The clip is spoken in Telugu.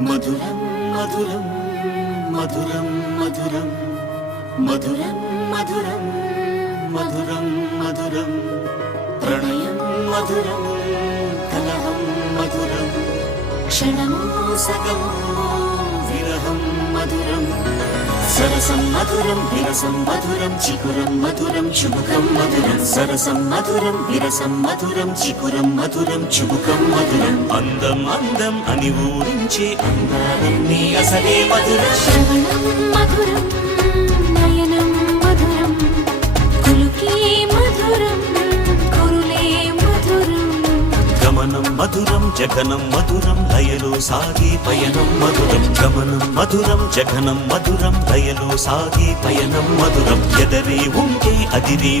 మధురం మధురం మధురం మధురం మధురం మధురం మధురం మధురం ప్రణయం మధురం కలహం మధురం క్షణమో సగమో విరహం మధురం సరసం మధురం విరసం మధురం చికురం మధురం చుబుకం మధురం సరసం మధురం విరసం మధురం చికురం మధురం చుబుకం మధురం అందం అందం అని ఊరించే అందాలన్నీ అసలే మధురం శ్రవణం మధురం నయనం మధురం కులుకే మధురం కురులే మధురం గమనం మధురం జగనం మధురం లయలో సాగే పయనం మధురం గమనం మధురం జగనం మధురం లయలో సాగే పయనం మధురం ఎదరే ఉంటే అదిరే